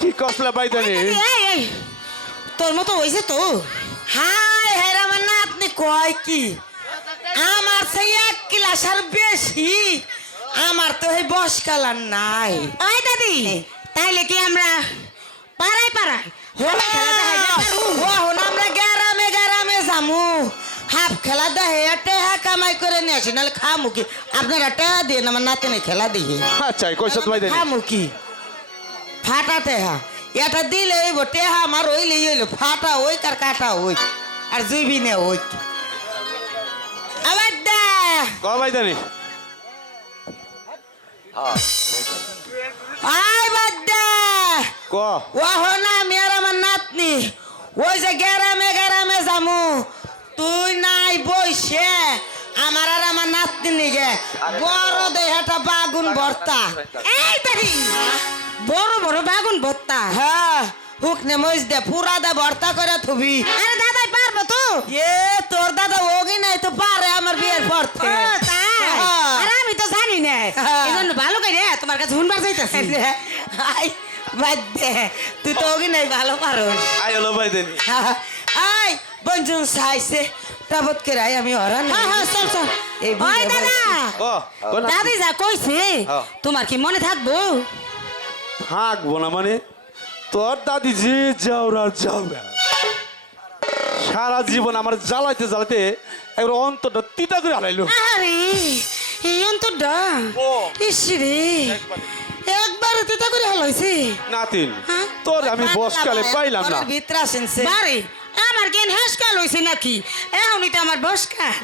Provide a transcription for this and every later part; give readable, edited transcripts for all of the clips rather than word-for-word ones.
কি কসলা পাইতানি তোর মতো হয়েছে তো। হাই হ্যাঁ আমার না আপনি কয় কি আমার সেই 1 ক্লাস আর বেশি আমার তো এই বস কালার নাই। ওই দাদি তাইলে কি আমরা পাড়ায় পাড়ায় আমরা গ্রামে গ্রামে যামু হাফ খেলা দেখে টেহা কামাই করে নিয়ে আসি নাহলে খামু কি আপনারা টেহা দিয়ে আমার নাতিনে খেলা দিয়ে আচ্ছা কইছ পাইতানি খামু কি ফাটা টেহা এটা দিলে ওইব টেহা আমার ওইলে ওইলো ফাটা ওই কার কাটা ওই আর জুইবি নে ওই আবার দে ক পাইতানি আই বাদ্দা ক ও না মেয়ের আমার নাতনি ওই যে গ্রামে গ্রামে যামু তুই নাই বইসে আমার আর আমার নাতনি নিগে বড় দেহাটা বাগুন ভর্তা এই দাদি বড় বড় বাগুন ভর্তা হ্যাঁ হুকনে মইস দে পুরা দে ভর্তা করে থুবি আরে দাদাই পারবো তো এ তোর দাদা ওগি নাই তো পারে আমার বিয়ের পড়তে আরে আমি তো জানি না এজন্য ভালো করে তোমার কাছে হুনবার যাইতাছি আই বাদ দে তুই তো ওগি নাই ভালো পারোস আই হলো পাইতানি আই বঞ্জুন সাইছে তাবত করে আই আমি হরান হ্যাঁ হ্যাঁ চল চল এই ওই দাদা ক দাদি যা কইছে তোমার কি মনে থাকবো থাকবো না মানে তোর দাদি যে যাওরা যাওরা সারা জীবন আমার জ্বালাইতে জ্বালাইতে একবার অন্তরটা তিতা করে হারাইলো আরে এই অন্তরটা ইসরে একবার তিতা করে হালাইছে নাতিন তোর আমি বসকালে পাইলাম না ভিতরে আসেন সে বারে আমার কেন হাসকাল হইছে নাকি এখনই তো আমার বসকাল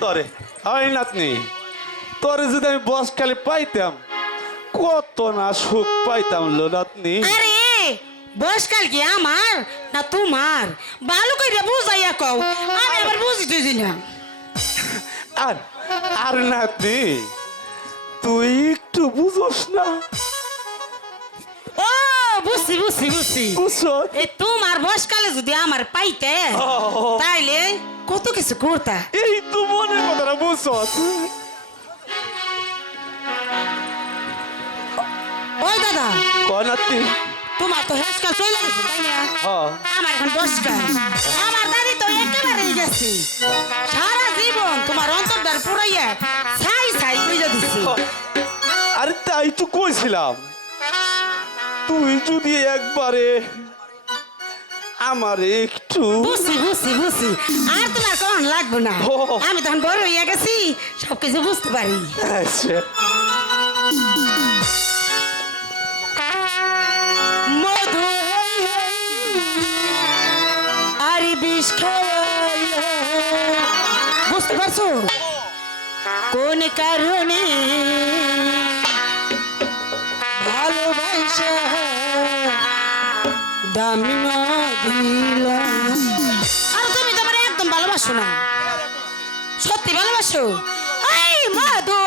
তোরে হয় নাতনি তোরে যদি আমি বসকালে পাইতাম কত না সুখ পাইতাম লো নাতনি আরে বসকাল কি আমার না তোমার ভালো করে বুঝাইয়া কও আমি আবার বুঝিতেছি না আর আর নাতনি তুই একটু বুঝোস না ও বুঝছি বুঝছি বুঝছি বুঝছো এই তোমার বসকালে যদি আমার পাইতে তাইলে কত কিছু করতা এই তো মনের কথাটা বুঝছস ওই দাদা কয় নাতনি তোমার তো হেসকাল চলে গেছে তাই না আমার এখন বসকাল আমার দাদি তো একেবারেই গেছে সারা জীবন তোমার অন্তরটার পুরাইয়া ছাই ছাই কইরা দিছে আরে তাই তো কইছিলাম তুই যদি একবারে আমার একটু বুঝছি বুঝছি বুঝছি আর তোমার কোন লাগবে না আমি তখন বড় হইয়া গেছি সবকিছু বুঝতে পারি আচ্ছা মধু আর বিষ খাওয়াইয়া বুঝতে পারছো কোন কারণে ভালোবাসা দামি না দিলাম আর তুমি তো আমার একদম ভালোবাসো না সত্যি ভালোবাসো এই মধু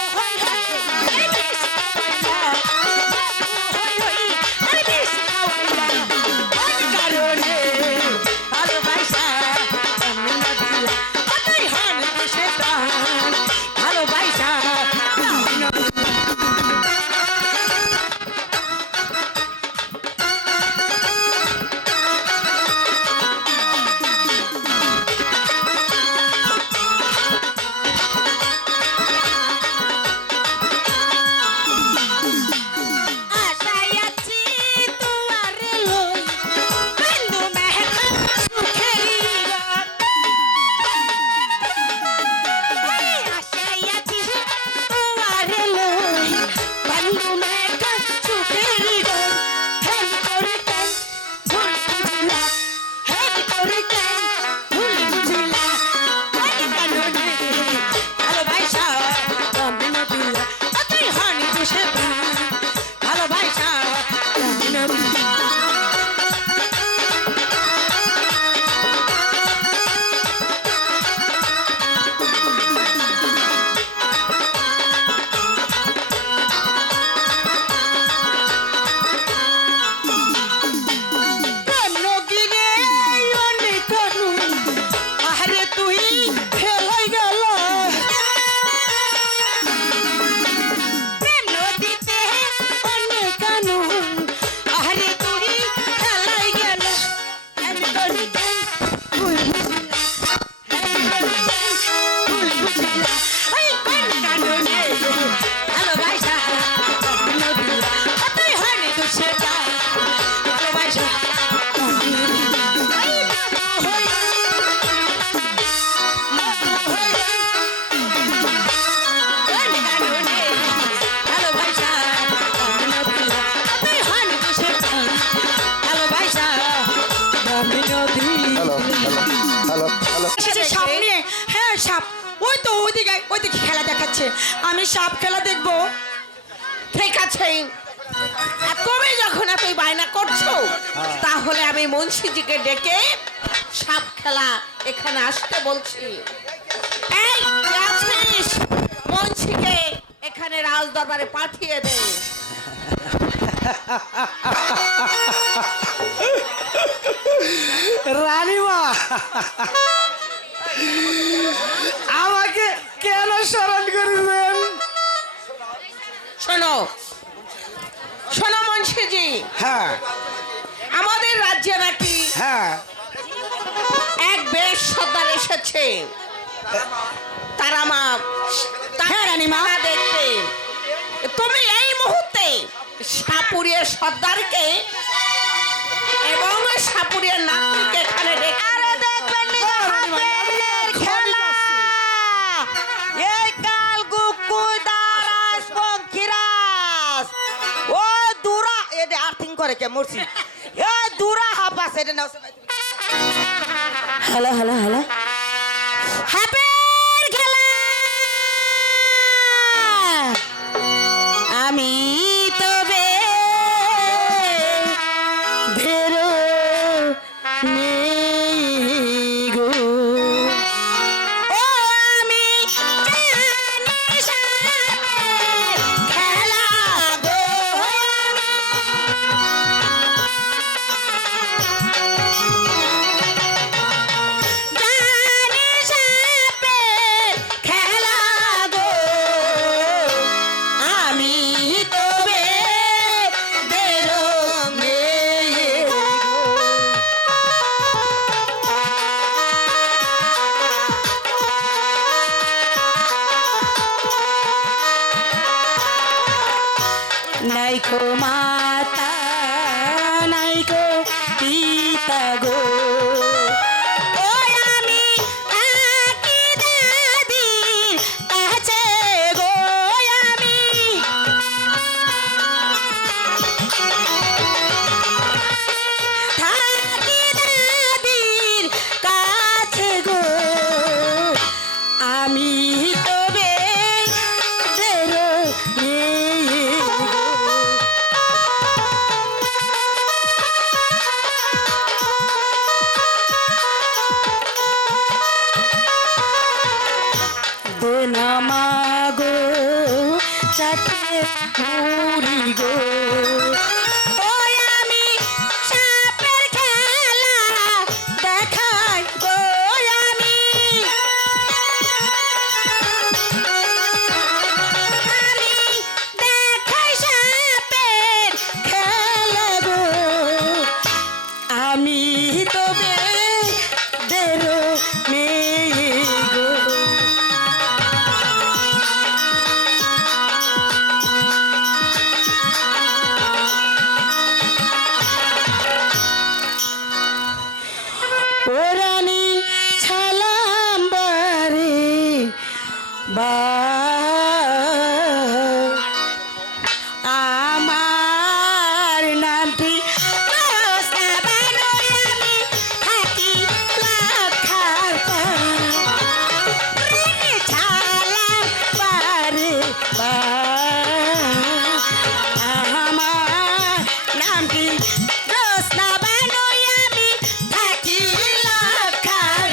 এসেছে সাপ নিয়ে। হ্যাঁ সাপ, ওই তো ওইদিকে খেলা দেখাচ্ছে। আমি সাপ খেলা দেখবো। ঠিক আছে, আর তুমি যখন এতই বায়না করছো তাহলে আমি মুন্সিজিকে ডেকে সাপ খেলা এখানে আসতে বলছি। এই কে আছিস? মুন্সিকে এখানে রাজ দরবারে পাঠিয়ে দে। রানীমা, আমাকে কেন স্মরণ করেছেন? শোনো শোনো মুন্সিজি, হ্যাঁ আমাদের রাজ্যে নাকি হ্যাঁ এক বেশ সর্দার এসেছে। তারা মা হ্যাঁ, রানীমা। দেখতে তুমি এই মুহূর্তে সাপুরিয়া সর্দারকে এবং সাপুরিয়া নাতিকে এখানে ডেকে আরে দেখবেন নি হাতের খেলা। এই কাল গুকুই দারাস পঙ্খিরাস ও দুরা এডে আর্থিং করে কে মরছি। এই দুরা হাপাস এডে নাও। হ্যালো হ্যালো হ্যালো, হাপের খেলা। আমি তবে ধেরো নেই গো, ও আমি জানি সাপের খেলা গো, জানি সাপের খেলা গো, আমি তবে ধেরো নেই গো। নাইকো মাতা নাইকো পিতা গো, ওই আমি আকি দাদির কাছে গো, আমি থাকি দাদির কাছে গো, আমি তবে ধেরো নেই গো। দেনা মাগো চাটে মুড়ি গো, ওই আমি সাপের খেলা দেখাই গো, আমি দেখাই সাপের খেলা গো, আমি তবে ধেরো নেই গো। ওরানি ছালাম বারে বা আমার নামটি আমি থাকি লাখার ছালাম বারে বা আমার নামটি রসনা বানোই আমি থাকি লাখার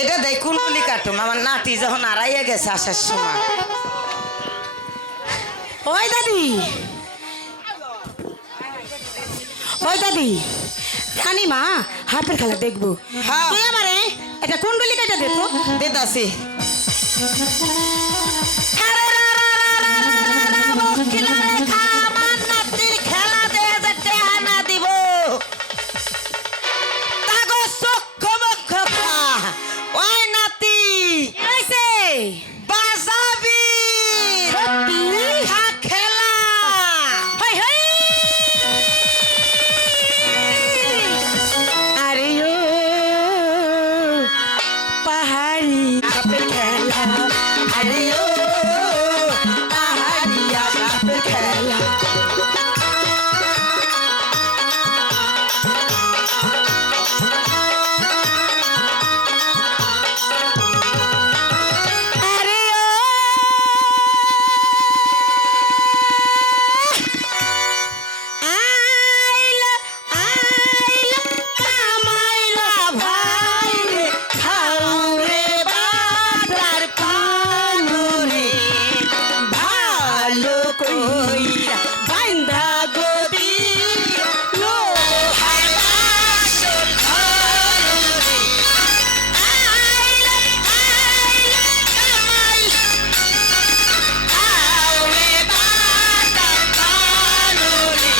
এটা দেখ কুলকুলি কাটুম আমার নাতি যখন আড়াইয়া গেছে আসার সময়। ওই দাদি, ওই দাদি, রানীমা হাতের খেলা দেখবো। হ্যাঁ। তুই আমারে একটা কুণ্ডলি কেটে দে তো। দিতাছি। আমার নাতির খেলা দিয়ে যে টেহানা দিব তাগো চক্ষ বক্ষ খা। ওই নাতি কি হইছে? বাজাবি সত্যি? খা খেলা। হই হই। আরে ও পাহাড়ি সাপের খেলা, আরে ও পাহাড়িয়া সাপের খেলা। আরে ও আইলা আইলা কামাইলা ভাই রে, খাও রে বাটার পানু রে, ভালো কইরা বান্ধা গদি লোহার বাসর ঘর রে। আইলা আইলা কামাইলা খাও রে বাটার পানু রে,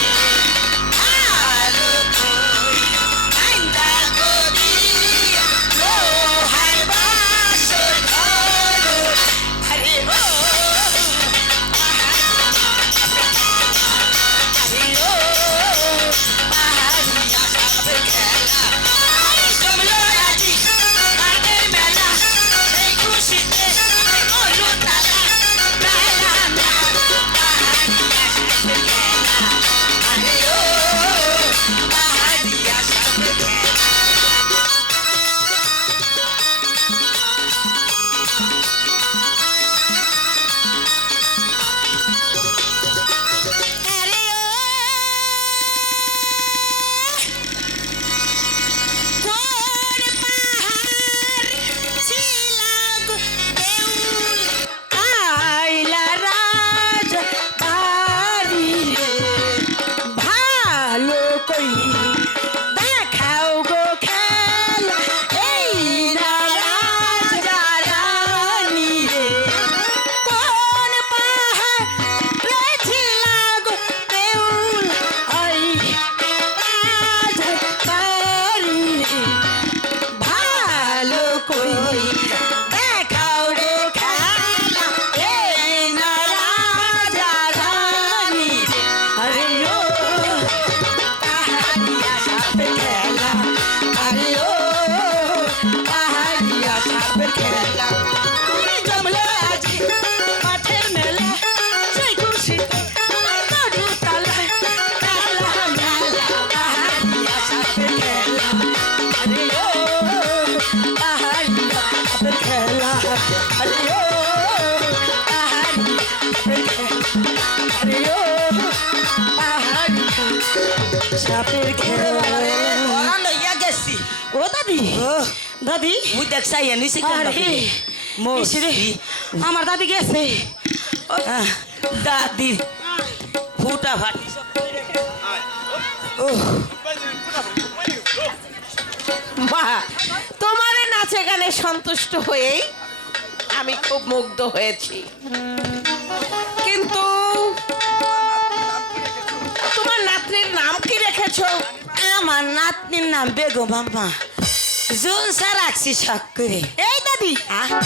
ভালো কইরা বান্ধা গদি লোহার বাসর ঘর রে। আরে ও সাপের খেলা। অরান হইয়া গেছি। ও দাদি, দাদি, মুই দেখছাই নিছি আরে ইস রে, আমার দাদি গেছে। দাদি ফুটা ফাটি মা, তোমার এই নাচে গানে সন্তুষ্ট হয়েই আমি খুব মুগ্ধ হয়েছি, কিন্তু তোমার নাতনির নাম কি রেখেছো? আমার নাতনির নাম বেগম আম্মা। জুলসা রাখছি শখ করে। এই দাদি,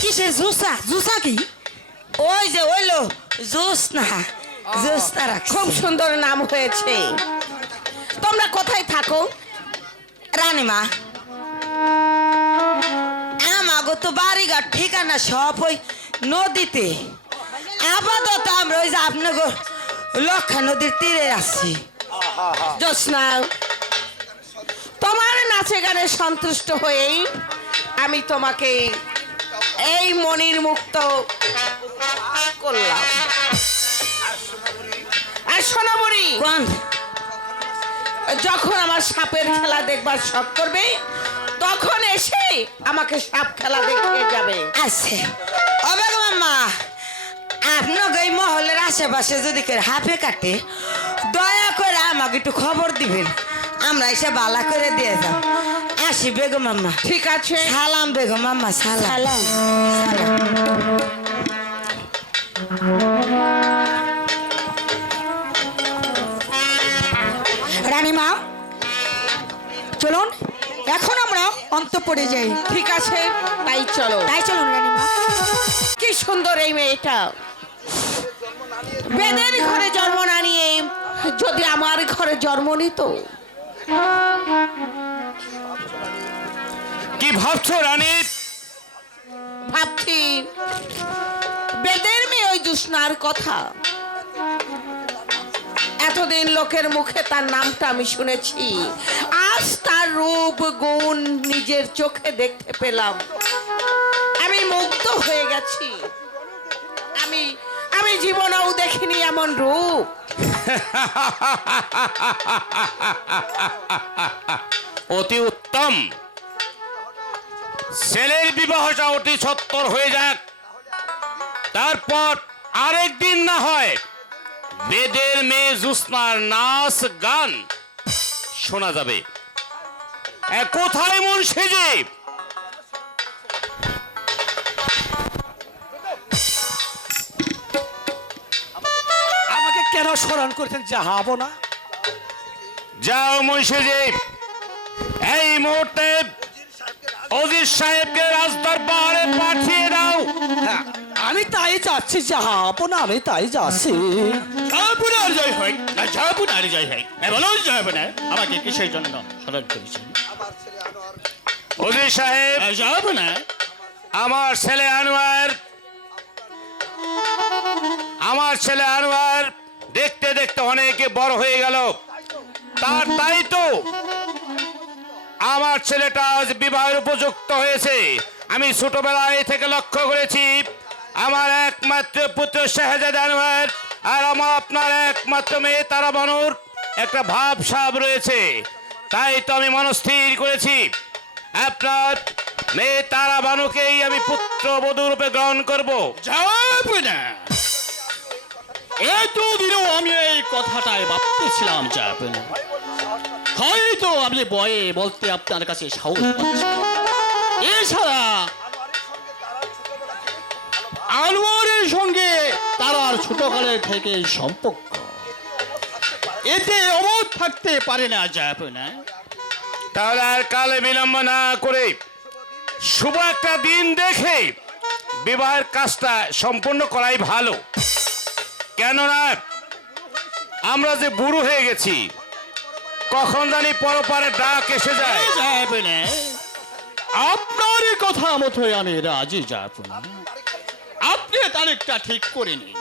কিসের জুসা? জুসা কি? ওই যে ওইলো জুস না, জুস না রাখছি। খুব সুন্দর নাম হয়েছে। তোমরা কোথায় থাকো? রানীমা, আমাগো তো বাড়িঘর ঠিকানা সব ওই নদীতে। আপাতত আমরা ওই যে আপনাকে লক্ষা নদীর তীরে আছি। জোৎস্না, তোমার নাচে গানে সন্তুষ্ট হয়েই আমি তোমাকে এই মনির মুক্ত করলাম। আর শোনো বুড়ি, কোন যখন আমার সাপের খেলা দেখবার শখ করবে তখন এসে আমাকে সাপ খেলা দেখিয়ে যাবে। আছে ও বেগম আম্মা, আপনার এই মহলের আশেপাশে যদি কেউ হাফে কাটে দয়া করে আমাকে একটু খবর দিবেন, আমরা এসে বালা করে দিয়ে যাও। আসি বেগম আম্মা। ঠিক আছে। সালাম বেগম আম্মা, সালাম। রানীমা চলুন এখন আমরা অন্তঃপুরে যাই। ঠিক আছে, তাই চলো। তাই চলুন রানীমা। কি সুন্দর এই মেয়েটা, বেদের ঘরে জন্ম না নিয়ে যদি আমার ঘরে জন্ম নিত। কি ভাবছো রানী? ভাবছি বেদের মেয়ে ওই জুস্নার কথা। এতদিন লোকের মুখে তার নামটা আমি শুনেছি, আজ তার রূপ গুণ নিজের চোখে দেখতে পেলাম। আমি মুগ্ধ হয়ে গেছি। আমি জীবনেও দেখিনি এমন রূপ। অতি উত্তম। ছেলের বিবাহটা অতি সত্তর হয়ে যাক, তারপর আরেকদিন না হয় বেদের মেয়ে জুস্নার নাচ গান শোনা যাবে। কোথায় মন সেজে? আমাকে কেন স্মরণ করছেন যাহাবো না? যাও মন সেজে, এই মুহূর্তে অজির সাহেবকে রাজদরবারে পাঠিয়ে দাও। হ্যাঁ, আমি তাই যাচ্ছি যাহাবো না, আমি তাই যাচ্ছি। জয়পুরের জয় হয় না, জয়পুরের জয় হয়। বলো জয়পুরে আমাকে কিসের জন্য স্মরণ করেছেন? অজির সাহেব, জয়পুরে আমার ছেলে আনোয়ার দেখতে দেখতে অনেকে বড় হয়ে গেল। তাই তো আমার ছেলেটা আজ বিবাহের উপযুক্ত হয়েছে। আমি ছোটবেলায় থেকে লক্ষ্য করেছি আমার একমাত্র পুত্র শাহজাদা আনোয়ার আর আপনার একমাত্র মেয়ে তারা বানুর একটা ভাবসাব রয়েছে। তাই তো আমি মনস্থির করেছি আপনার মেয়ে তারা বানুকেই আমি পুত্র বধূ রূপে গ্রহণ করব। জয়পুরে এতদিনও আমি এই কথাটাই ভাবতেছিলাম। জয়পুরে হয়তো আপনি বয়ে বলতে আপনার কাছে সাহস পাচ্ছেন। এছাড়া আনোয়ারের সঙ্গে তার ছোটকালের থেকে সম্পর্ক, এতে অমত থাকতে পারে না। জয়পুরে তাহলে আর কালে বিলম্ব না করে শুভ একটা দিন দেখে বিবাহের কাজটা সম্পূর্ণ করাই ভালো। কেননা আমরা যে বুড়ো হয়ে গেছি, কখন জানি পরপারে ডাক এসে যায়। জয়পুরে আপনার কথা মতোই আমি রাজি। জয়পুরে আপনি তারিখটা ঠিক করে নিন।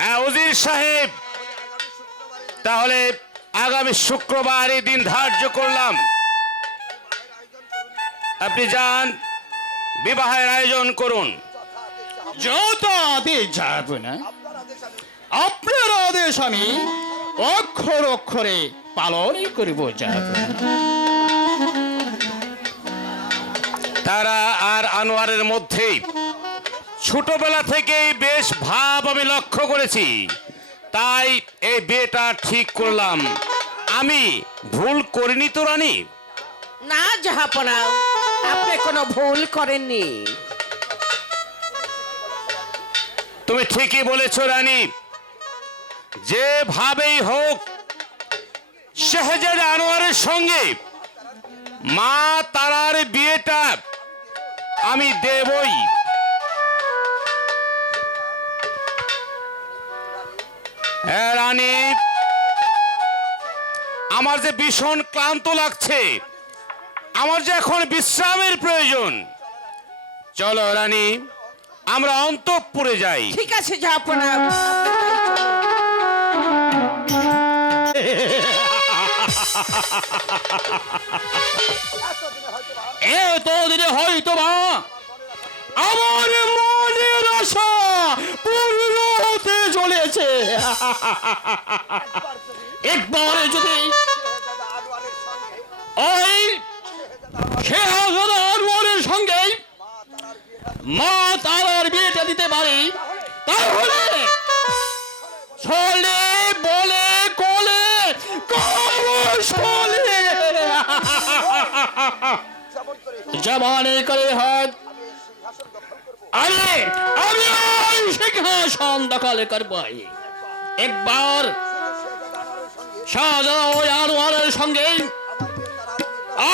হ্যাঁ উজির সাহেব, তাহলে আগামী শুক্রবার এই দিন ধার্য করলাম। আপনি যান, বিবাহের আয়োজন করুন। যত আদেশ জয়পুরে আপনার আদেশ আমি অক্ষর অক্ষরে পালনই করিব। জয়পুরে তারা আর আনোয়ারের মধ্যে ছোটবেলা থেকেই বেশ ভাব আমি লক্ষ্য করেছি, তাই এই বিয়েটা ঠিক করলাম। আমি ভুল করিনি তো রানী? না জাহাপনা, আপনি কোনো ভুল করেননি। তুমি ঠিকই বলেছ রানী। যেভাবেই হোক শাহজাদা আনোয়ারের সঙ্গে মা তারার বিয়েটা আমি দেবই। হ্যাঁ রানী, আমার যে ভীষণ ক্লান্ত লাগছে, আমার যে এখন বিশ্রামের প্রয়োজন। চলো রানী, আমরা অন্তঃপুরে যাই। ঠিক আছে জাহাপনা। এতদিনে হয়তো বা আমার মনের আশা পূর্ণ হতে চলেছে। একবারে যদি ওই জবানে করে হাত আমি আমি ওই সিংহাসন দখল করবই। একবার শাহজাহান আনোয়ারের সঙ্গে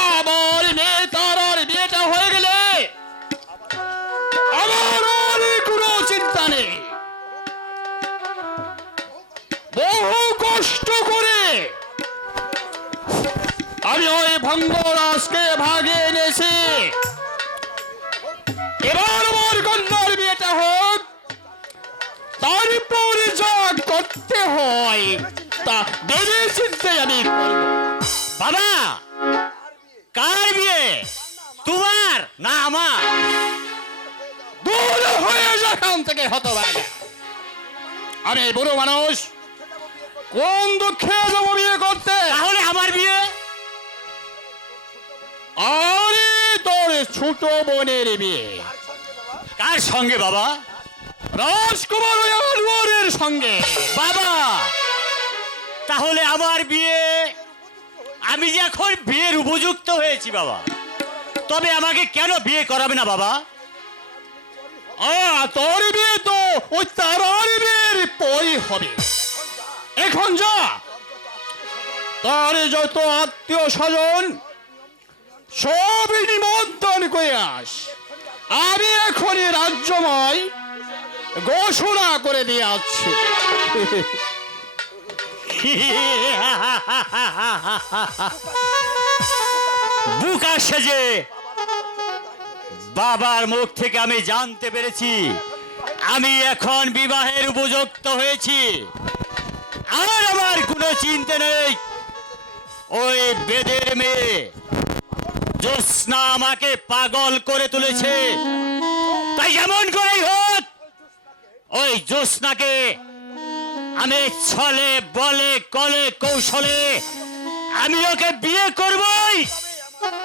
আমার মেয়ে তারার বিয়েটা হয়ে গেলে আমার আর কোনো চিন্তা নেই। বহু কষ্ট করে আমি ওই ভঙ্গরাজকে ভাগে এনেছি। এবার আমার কন্যার বিয়েটা হোক, তারপরে যা করতে হয় তা ভেবে চিন্তে আমি করব। বাবা, কার বিয়ে, তোমার না আমার? দূর হয়ে যেখান থেকে হতভাগা। আমি বুড়ো মানুষ, কোন দুঃখে যাবো বিয়ে করতে? তাহলে আমার বিয়ে? আরে তোর ছোট বোনের বিয়ে। কার সঙ্গে বাবা? রাজকুমার আনোয়ারের সঙ্গে। বাবা, তাহলে আমার বিয়ে, আমি যে এখন বিয়ের উপযুক্ত হয়েছি বাবা, তবে আমাকে কেন বিয়ে করাবে না বাবা? তোর বিয়ে তো ওই তারার বিয়ের পরই হবে। এখন যা, তার যত আত্মীয় স্বজন সবই নিমন্ত্রণ করে আস। আমি এখনই রাজ্যময় ঘোষণা করে দিয়ে আসছি। বুকা সেজে বাবার মুখ থেকে আমি জানতে পেরেছি আমি এখন বিবাহের উপযুক্ত হয়েছি। আর আমার কোনো চিন্তা নেই। ওই বেদের মেয়ে জ্যোৎস্না আমাকে পাগল করে তুলেছে, তাই যেমন করেই হোক ওই জ্যোৎস্নাকে আমি ছলে বলে কলে কৌশলে আমি ওকে বিয়ে করবই।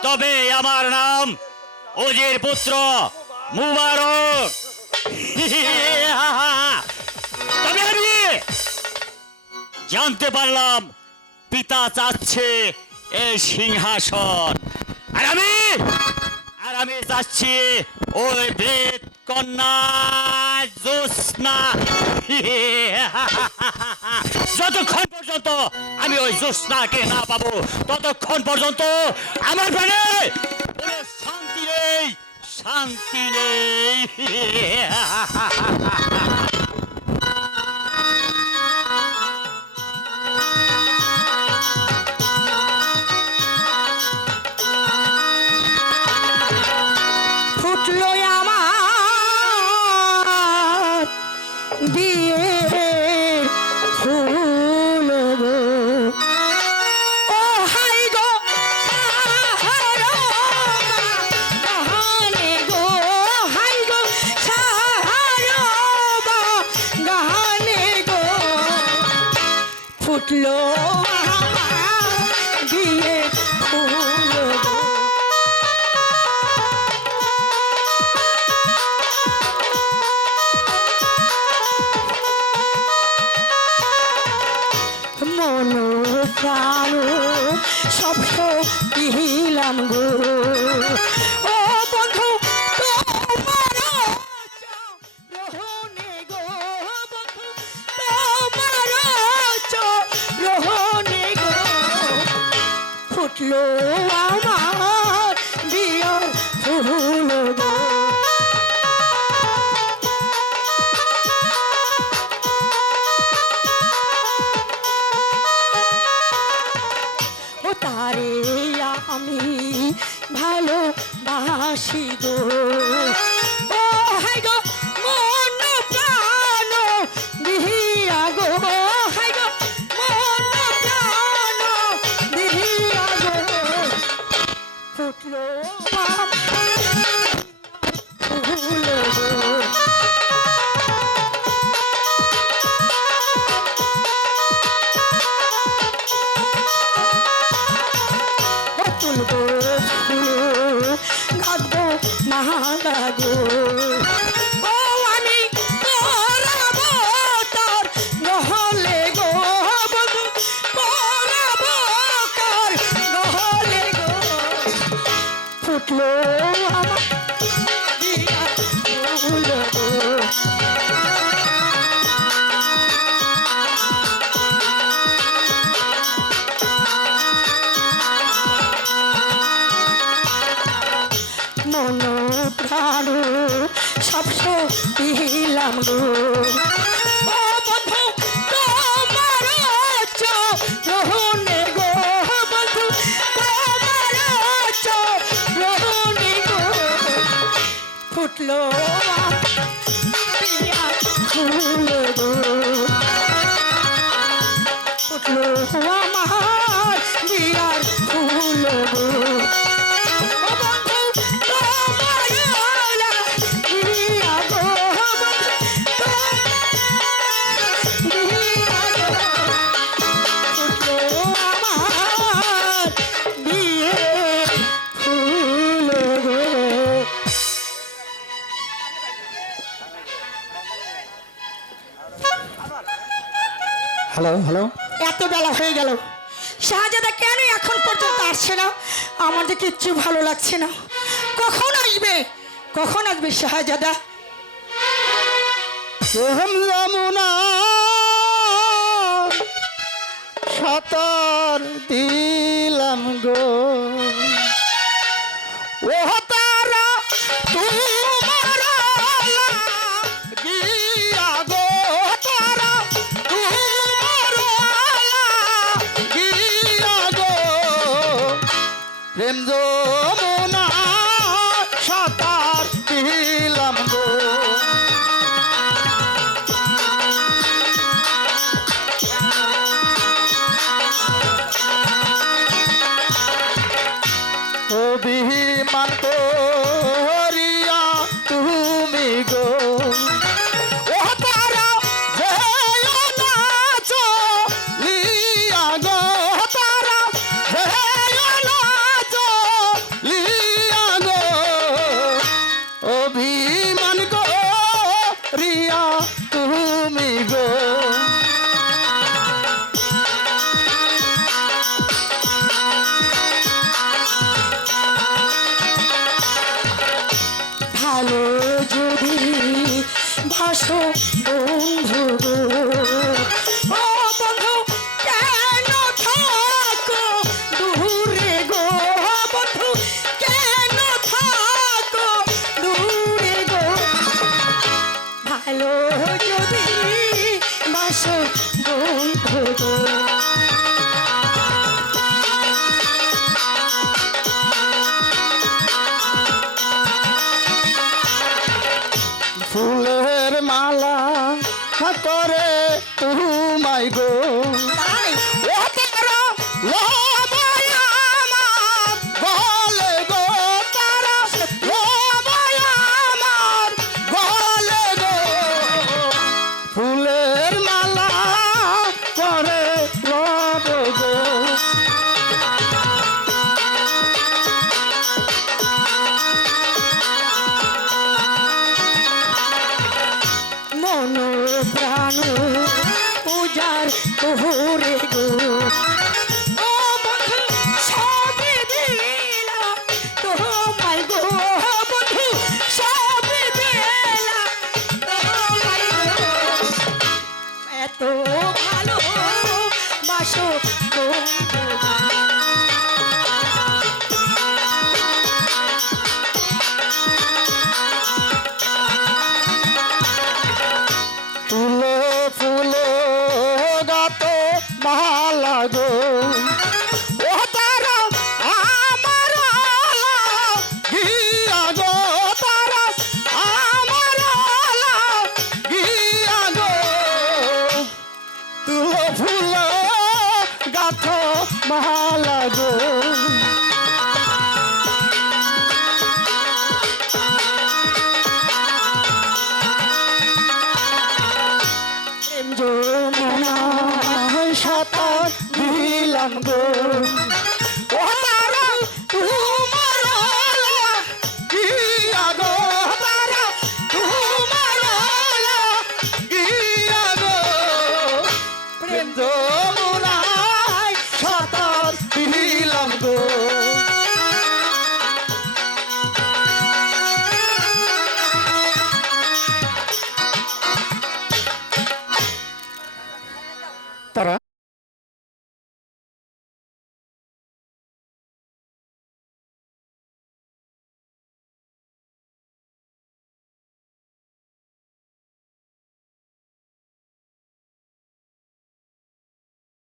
তবে আমার নাম ওজির পুত্র মুবারক। তবে আমি জানতে পারলাম পিতা চাচ্ছে এই সিংহাসন, আর আমি চাচ্ছি ওই বেদ কন্যা জ্যোৎস্না। যতক্ষণ পর্যন্ত আমি ওই জ্যোৎস্নাকে না পাবো ততক্ষণ পর্যন্ত আমার প্রাণে কোনো শান্তি নেই, শান্তি নেই। ফুটলো আমার বিয়ের ফুল গো, ও হাই গো সাহারা গাহানে গো, হাই গো সাহারা গাহানে গো, ফুটলো আমার বিয়ের ফুল গো। মন প্রাণ সব দিলাম গো, ও বন্ধু তোমার রহনে গো, বন্ধু তোমার রহনে গো, ফুটলো আমার বিয়ের ফুল গো। ও তারে আমি ভালোবাসি গো, ও হাই গো মন প্রাণ দিহিয়া গো, হাই গো মন প্রাণ দিহিয়া গো, ফুটলো ফুল গো। তুলবো ফুল গাঁদবো মালা গো, ও আপসো দিলাম গো ও বন্ধু তোমার চরণে গো বন্ধু তোমার চরণে গো ফুটলো পিয়া ফুল গো ফুটলো আমার বিয়ার ফুল গো ও বন্ধু তোমার বিয়া গো বন্ধু বিয়া গো ফুটলো আমার বিয়ে ফুল গো হ্যালো হ্যালো এত বেলা হয়ে গেল শাহজাদা কেন এখন পর্যন্ত আসছে না আমার যে কিচ্ছু ভালো লাগছে না কখন আসবে শাহজাদা যমুনা সাঁতার দিলাম গো ও তারা তোমার গিয়া গো তারা তোমার গিয়া গো প্রেম যমুনা সাঁতার দিলাম গো অভিমান করিয়া তুমি গো ও তারা যেও না চলিয়া গো তারা যেও না চলিয়া গো অভিমান করিয়া তুমি গো ভালো যদি ভাসো বন্ধু গো ও বন্ধু কেন থাকো দূরে গো বন্ধু কেন থাকো দূরে গো ভালো যদি ভাসো বন্ধু গো ফুলের মালা করে তুমাই গো তাই ও তারা লবায় আমার গলে গো তারা লবায় আমার গলে গো ফুলের মালা করে রব গো মন প্রাণ পূজার তোরে গো ও বন্ধু সবে দিলা তোমায় গো বন্ধু সবে দিলা তোমায় গো এত ভালো বাসো বন্ধু গো। ফুলে ফুলে গাত মালা গো ও তারা আমার গিয়া গো তারা আমার গিয়া গো তুলে ফুলে গাত মালা গো যমুনা সাঁতার দিলাম গো ও তারা তোমার গিয়া গো তারা তোমার গিয়া গো প্রেম